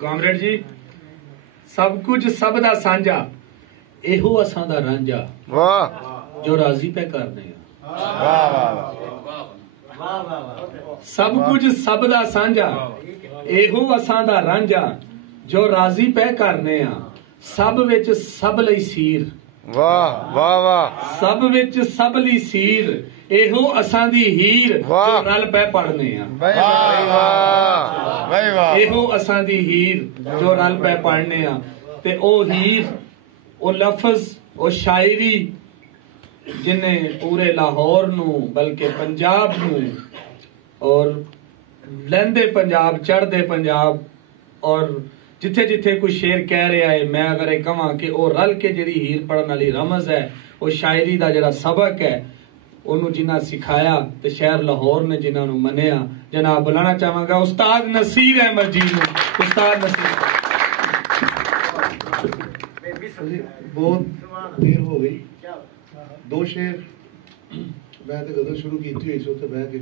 Comrade ਜੀ, ਸਭ ਕੁਝ ਸਭ ਦਾ ਸਾਂਝਾ, ਇਹੋ ਅਸਾਂ ਦਾ ਰਾਂਝਾ, ਵਾਹ ਜੋ ਰਾਜ਼ੀ ਪੈ ਕਰਨੇ ਆ। ਵਾਹ ਵਾਹ ਸਭ ਕੁਝ ਸਭ ਦਾ ਸਾਂਝਾ, ਇਹੋ ਅਸਾਂ ਦਾ ਰਾਂਝਾ, ਜੋ ਰਾਜ਼ੀ ਪੈ ਕਰਨੇ ਆ। ਸਭ ਵਿੱਚ ਸਭ ਲਈ ਸੀਰ, ਵਾਹ ਵਾਹ ਵਾਹ ਸਭ ਵਿੱਚ ਸਭ ਲਈ ਸੀਰ, ਇਹੋ ਅਸਾਂ ਦੀ ਹੀਰ, ਜੋ ਰਲ ਪੈ ਪੜਨੇ ਆ। ਵਾਹ ਵਾਹ ਵਾਹ ਇਹੋ ਅਸਾਂ ਦੀ ਹੀਰ, ਜੋ ਰਲ ਪੈ ਪੜਨੇ ਆ। ਤੇ ਉਹ ਹੀਰ, ਉਹ ਲਫ਼ਜ਼, ਉਹ ਸ਼ਾਇਰੀ जिन्हें पूरे लाहौर नू बल्कि पंजाब नू और लहंदे पंजाब चढ़दे पंजाब और जिथे जिथे कोई शेर कह रहा है, मैं अगर ये कहां कि वो रल के जिहड़ी हीर पढ़न वाली रमज है, वो शायरी दा जिहड़ा सबक है, उन्होंने जिन्ना सिखाया ते शहर लाहौर ने जिन्हां नू मन्निया, जनाब बुलाना चाहांगा उस्ताद नसीर अहमद जी नू। उस्ताद नसीर, बहुत देर हो गई। दो शेर मैं तो गजल शुरू की हुई सी, उत्थे बह के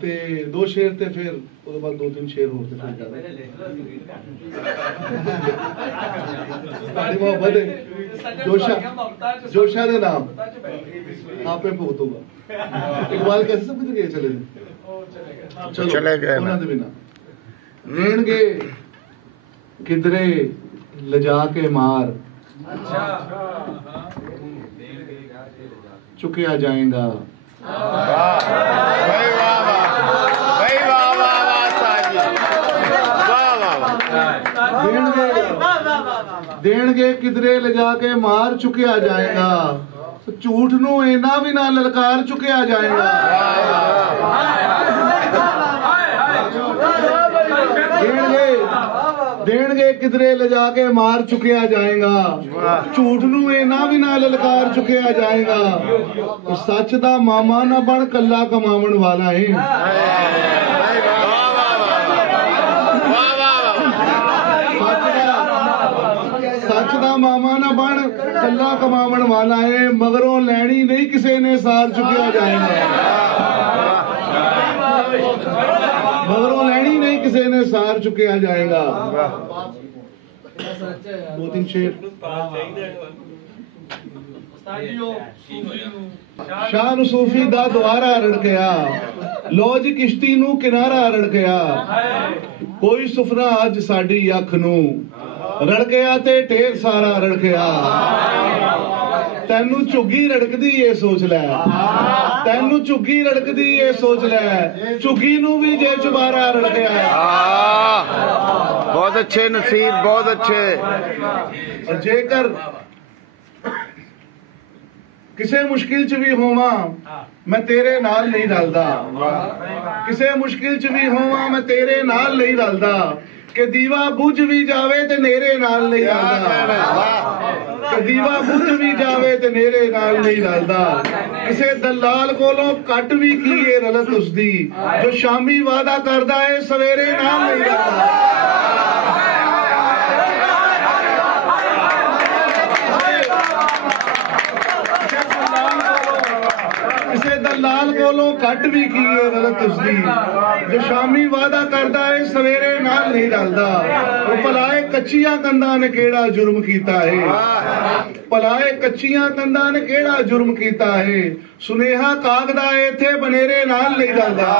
ते दो शेर ते फिर उसके बाद दो तीन शेर होर ते फिर ताली मोहब्बत है जोशा दे नाम आपे भुगतूगा। इकबाल कैसे समझ गए? चले चलो चले गए उन्हां दे बिना रेणगे किधरे लजा के मार, चुकिया जाएगा। देणगे किधरे ले जाके मार, चुकिया जाएगा। झूठ नू इना भी ना ललकार, चुकिया जाएगा। देणगे किधरे ले जाके मार, चुकिया जाएगा। झूठ नू इना भी ना ललकार, चुकिया जाएगा। सच दा मामा ना बन, कल्ला कमावन वाला है। सच दा मामा ना बन, कल्ला कमावन वाला है। मगरों लैनी नहीं किसी ने सार, चुकिया जाएगा। मगरों लैनी नहीं किसी ने सार, चुकिया जाएगा। दो तीन शेर। शाह नू सूफी दा द्वारा रड़कया, लो जी किश्ती नू किनारा रड़कया। कोई सुफना अज साडी अख नू, रड़कया ते ढेर सारा रड़कया। तैनू झुग्गी रड़कदी ये सोच लै, तैनू झुग्गी रड़कदी ये सोच लै। झुग्गी नू भी जे चुबारा रड़कया। बहुत अच्छे नसीर, बहुत अच्छे। और जेकर किसे मुश्किल च भी होवां, मैं तेरे नाल नहीं रलदा। किसे मुश्किल च भी होवां, मैं तेरे नाल नहीं रलदा। कि दीवा बुझ भी जावे ते नेरे नाल नहीं रलदा। कि दीवा बुझ भी जावे ते नेरे नाल नहीं रलदा। किसे दलाल कोलों कट भी की ये रलत उसदी, जो शामी वादा करदा है सवेरे नाल नहीं रलदा। दलाल कोलों कट भी की रलत उसदी, जो शामी वादा करदा है सवेरे नाल नहीं रलदा। भलाए कच्चियां कंधां ने केड़ा जुर्म कीता है, भलाए कच्चियां कंधां ने केड़ा जुर्म कीता है। सुनेहा कागदा इत्थे बनेरे नाल नहीं रलदा।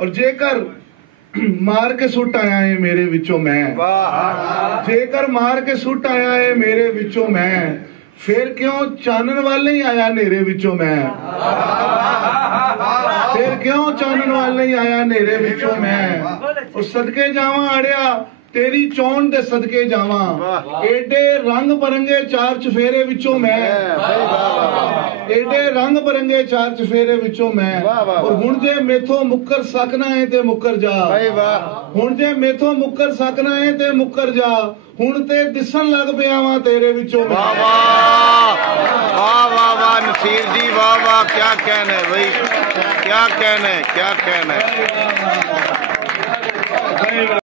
और जेकर मार के सुट आया है मेरे विचों मैं, जेकर मार के सुट आया है मेरे विचों मैं, फिर क्यों चानन वाले ही आया नेरे विचों मैं। फिर क्यों चानन वाले ही आया नेरे विचों मैं। उस सदके जावा अड़िया तेरी चौन दे सदके जावा, एडे रंग बरंगे चार चफेरे विचों मैं। एडे रंग बरंगे चार चफेरे विचों मैं। और हुण जे मेथों मुक्कर सकना है ते मुक्कर जा। हुण जे मेथों मुक्कर सकना है ते मुक्कर जा। हुण ते दिसन लग पिया वां तेरे विचों। वाह वाह वाह वाह नसीर जी, वाह वाह। क्या कहना है भाई, क्या कहना है, क्या कहना है।